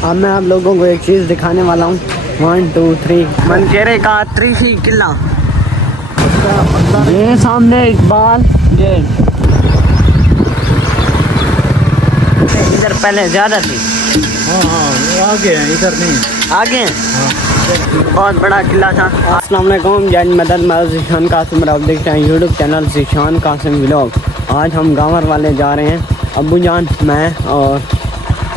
अब मैं आप लोगों को एक चीज़ दिखाने वाला हूँ। 1 2 3 मनकेरे का त्रिशी किला। ये सामने इकबाल गेट, इधर पहले ज़्यादा थी। हाँ आगे हैं, इधर नहीं आगे हैं। बहुत बड़ा किला था। अस्सलाम वालेकुम, जय मदद। मैं ज़ीशान कासिम, आप देखते हैं YouTube channel Zeeshan Qasim vlog. आज हम गांवर वाले जा रहे हैं, अब्बू जान, मैं और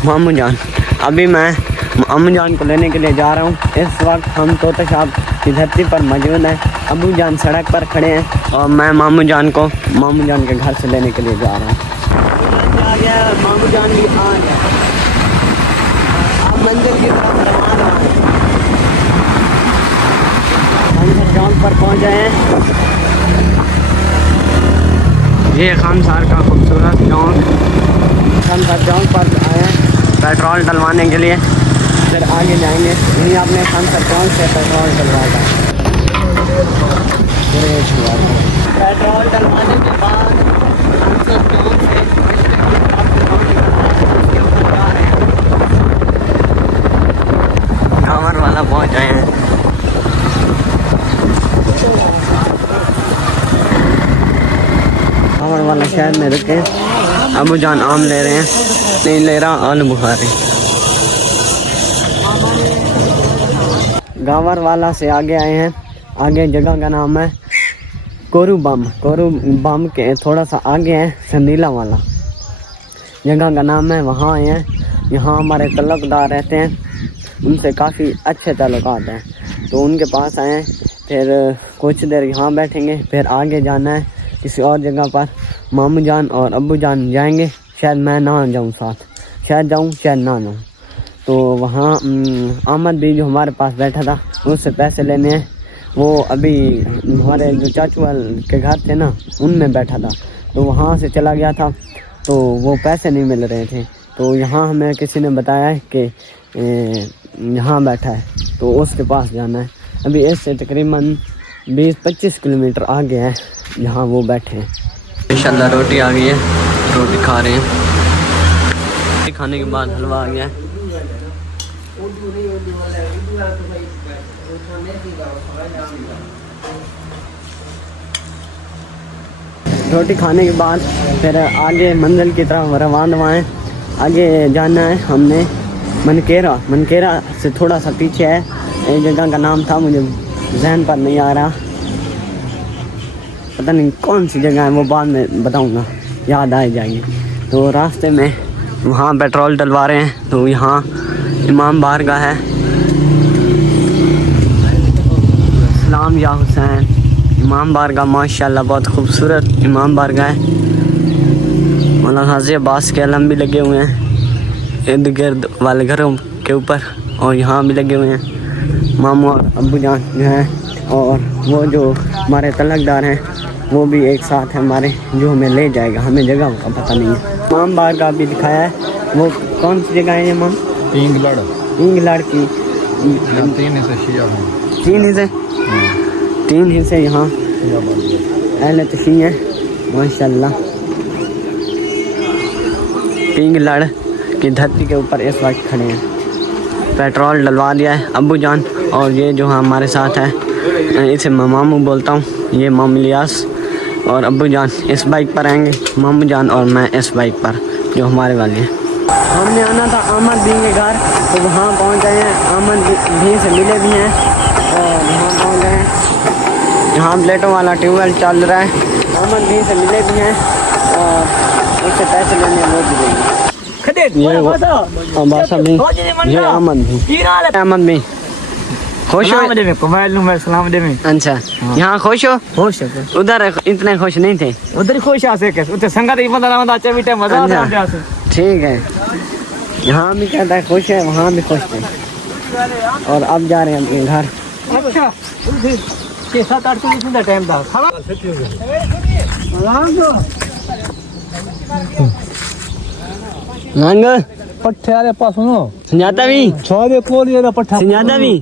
मामू जान। अभी मैं मामू जान को लेने के लिए जा रहा हूँ। इस वक्त हम तोता साहब की धरती पर मौजूद हैं। अब्बू जान सड़क पर खड़े हैं और मैं मामू जान को मामू जान के घर से लेने के लिए जा रहा हूँ। आ गया मामू जान भी आ गया। अब मंदिर की तरफ रवाना है। खानसर चौक पर पहुँचे हैं। ये खानसर का खूबसूरत चौक। खानसर चौक पर आए हैं पेट्रोल डलवाने के लिए, फिर आगे जाएंगे। यहीं आपने खानसर चौक से पेट्रोल डलवाया। पेट्रोल डलवाने के बाद खानसर चौक से गांवर वाला पहुंच गए हैं। गांवर वाला शहर में रुके। अब्बू जान आम ले रहे हैं, नहीं ले रहा आलू बुखारी। गांवर वाला से आगे आए हैं। आगे जगह का नाम है कोरू बम के थोड़ा सा आगे है संदीला वाला, जगह का नाम है। वहाँ आए हैं। यहाँ हमारे तल्लुकदार रहते हैं, उनसे काफ़ी अच्छे ताल्लुकात हैं, तो उनके पास आए हैं। फिर कुछ देर यहाँ बैठेंगे, फिर आगे जाना है किसी और जगह पर। मामू जान और अब्बू जान जाएंगे। शायद मैं ना जाऊँ साथ, शायद जाऊँ शायद ना जाऊँ। तो वहाँ अहमद भी जो हमारे पास बैठा था, उससे पैसे लेने हैं। वो अभी हमारे जो चाचू के घर थे ना, उनमें बैठा था, तो वहाँ से चला गया था, तो वो पैसे नहीं मिल रहे थे। तो यहाँ हमें किसी ने बताया है कि यहाँ बैठा है, तो उसके पास जाना है। अभी इससे तकरीबन 20-25 किलोमीटर आगे है जहाँ वो बैठे हैं। इंशाल्लाह रोटी आ गई है, रोटी खा रहे हैं। रोटी खाने के बाद हलवा आ गया है। रोटी खाने के बाद फिर आगे मंजिल की तरफ रवाना हुए। आगे जाना है हमने मनकेरा से थोड़ा सा पीछे है। एक जगह का नाम था, मुझे जहन पर नहीं आ रहा, पता नहीं कौन सी जगह है, वो बाद में बताऊंगा, याद आ जाएगी। तो रास्ते में वहाँ पेट्रोल डलवा रहे हैं। तो यहाँ इमाम बारगाह है। सलाम या हुसैन। इमाम बारगाह माशाल्लाह बहुत खूबसूरत इमाम बारगाह है। मौलाना हाजी अब्बास के अलम भी लगे हुए हैं इर्द गिर्द वाले घरों के ऊपर, और यहाँ भी लगे हुए हैं। मामू और अब्बू जान जो हैं, और वो जो हमारे तल्लुकदार हैं, वो भी एक साथ है हमारे, जो हमें ले जाएगा। हमें जगह का पता नहीं है। इमाम बारगाह भी दिखाया है। वो कौन सी जगह है ये माम? इंग्लैंड की 3 हिस्से यहाँ अहले तशी है माशाल्लाह। पिंगलड़ की धरती के ऊपर इस वक्त खड़े हैं। पेट्रोल डलवा दिया है अब्बू जान, और ये जो हमारे साथ है, इसे मैं मामू बोलता हूँ, ये मामू लियास और अब्बू जान इस बाइक पर आएंगे। मामू जान और मैं इस बाइक पर जो हमारे वाले हैं। हमने आना था अहमद भी के घर, तो वहाँ पहुँच गए हैं। अहमद भी से मिले भी हैं और यहाँ पहुँच गए हैं। यहाँ प्लेटों वाला ट्यूबवेल चल रहा है। अहमद भी से मिले भी हैं और उससे पैसे लेने वो भी देंगे। ये अहमद भी खुश हो? अच्छा, यहाँ खुश हो? उधर इतने खुश नहीं थे। उधर खुश आ सके, उधर संगत ही बंदा अच्छा बीटे मजा आता है। ठीक है, यहाँ भी कहता है खुश है, वहाँ भी खुश थे। और अब जा रहे हैं अपने घर। अच्छा 6-7-8 किलोमीटर का टाइम था। रंग पट्ठे वाले पास सुनो, संजाता भी छोरे कोली वाला पट्ठा संजाता भी।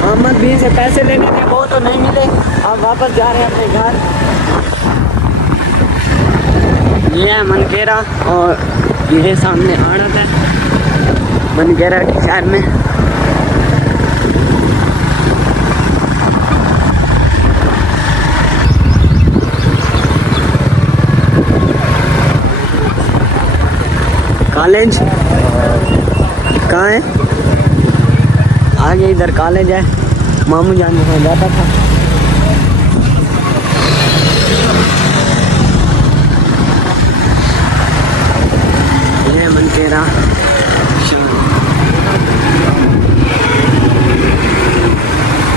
अहमद भी से पैसे लेने थे, वो तो नहीं मिले। अब वापस जा रहे हैं अपने घर। ये है मनकेरा और ये सामने आड़त है मनकेरा के शहर में। कॉलेज कहाँ है? आगे इधर कॉलेज है, मामू जान वहाँ जाता था। ये मनकेरा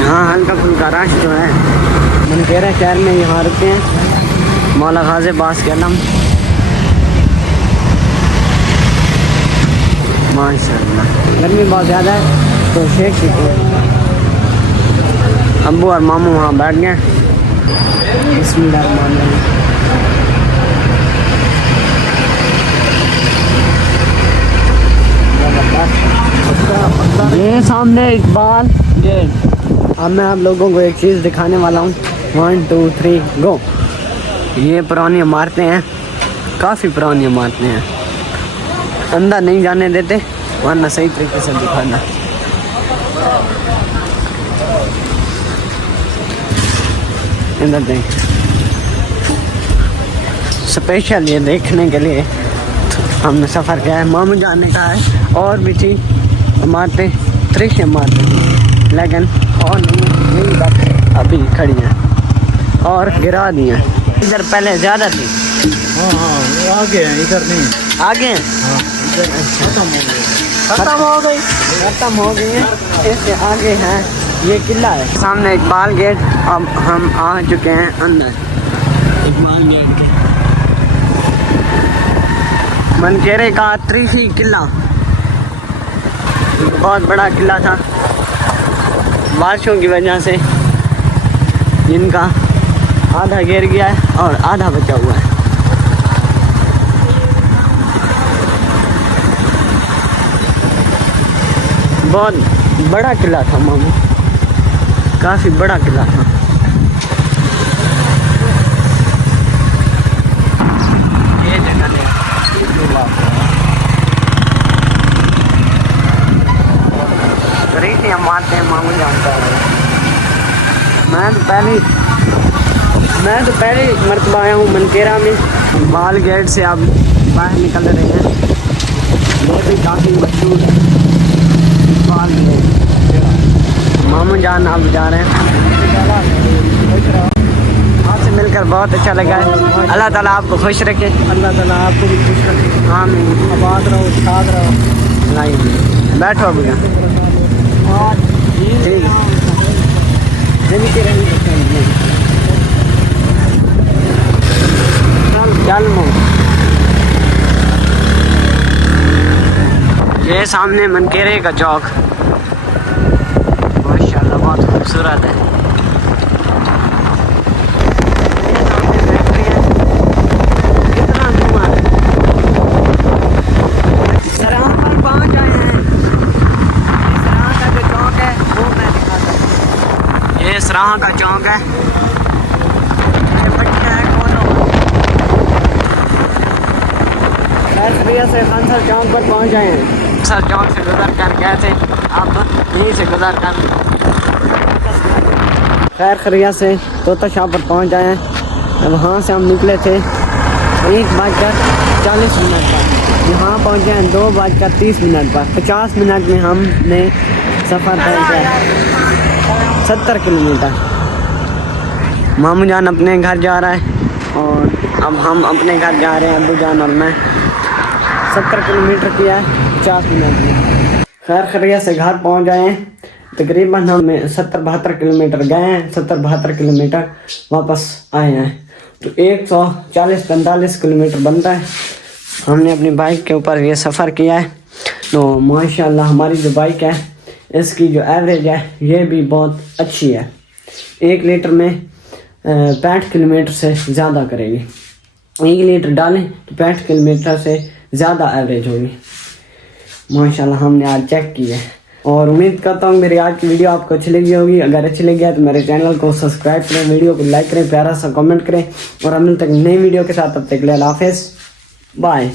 यहाँ हल्का फुल्का रश जो है मनकेरा शहर में। यहाँ रुके हैं मौला गाज़ी बास के अलम माशाल्लाह। गर्मी बहुत ज़्यादा है तो शेख अब्बू और मामू वहाँ बैठ गए। बिस्मिल्लाहिर्रहमानिर्रहीम। ये सामने इकबाल गेट। अब मैं आप लोगों को एक चीज़ दिखाने वाला हूँ। 1 2 3 गो। ये पुरानी इमारतें हैं, काफ़ी पुरानी इमारतें हैं। अंदर नहीं जाने देते वरना सही तरीके से दिखाना। इधर देख, स्पेशल ये देखने के लिए हमने सफ़र किया है। मामू जाने का है और भी थी इमारतें, 3 इमारतें, लेकिन और नहीं बात अभी खड़ी हैं और गिरा दी हैं। इधर पहले ज़्यादा थी। हाँ आगे हैं, इधर नहीं आगे हैं। हाँ इधर खत्म हो गई है। इससे आगे है ये किला है सामने इकबाल गेट। अब हम आ चुके हैं अंदर इकबाल गेट। मनकेरे का त्रिशी किला बहुत बड़ा किला था, बारिशों की वजह से जिनका आधा गिर गया है और आधा बचा हुआ है। बहुत बड़ा किला था मामू, काफ़ी बड़ा किला था। ये जगह गरीब हम आते हैं, मामू जानता है। मैं तो पहले मरतबा आया हूँ मनकेरा में। बाल गेट से अब बाहर निकल रहे हैं। ये भी काफ़ी मशहूर है बाल गेट। मामू जान अब जा रहे हैं। आपसे मिलकर बहुत अच्छा लगा है। अल्लाह ताला आपको खुश रखे। अल्लाह ताला आपको भी खुश रखे। आमीन। आबाद रहो, शाद रहो। बैठो अभी ठीक चल मो। ये सामने मनकेरे का चौक माशाल्लाह बहुत खूबसूरत है। कितना धुआं है। सराह पर पहुंच आए हैं। सराह का जो चौक है वो मैं दिखाता हूँ। ये सराह का चौक है। ये पट्टियाँ है से खानसर चौक पर पहुंच गए हैं। सर चौक से गुजर कर गए थे, अब यहीं से गुजर कर खैर खरिया से तोता शाह पर पहुंच गए हैं। वहाँ से हम निकले थे 1:40 पर। यहाँ पहुँचे हैं 2:30 पर। 50 मिनट में हमने सफ़र तय किया 70 किलोमीटर। मामू जान अपने घर जा रहा है और अब हम अपने घर जा रहे हैं, अब्बू जान और मैं। 70 किलोमीटर किया है 50 मिनट में। खैर खरिया से घर पहुंच गए हैं। तकरीबन हम 70-72 किलोमीटर गए हैं, 70-72 किलोमीटर वापस आए हैं। तो 140-45 किलोमीटर बनता है। हमने अपनी बाइक के ऊपर ये सफ़र किया है। तो माशाल्लाह हमारी जो बाइक है इसकी जो एवरेज है ये भी बहुत अच्छी है। 1 लीटर में 65 किलोमीटर से ज़्यादा करेगी। 1 लीटर डालें तो 65 किलोमीटर से ज़्यादा एवरेज होगी। माशाल्लाह हमने आज चेक की है और उम्मीद करता हूँ मेरी आज की वीडियो आपको अच्छी लगी होगी। अगर अच्छी लगी है तो मेरे चैनल को सब्सक्राइब करें, वीडियो को लाइक करें, प्यारा सा कमेंट करें और हम तक नई वीडियो के साथ तब तक के लिए अल्लाह हाफ़िज़। बाय।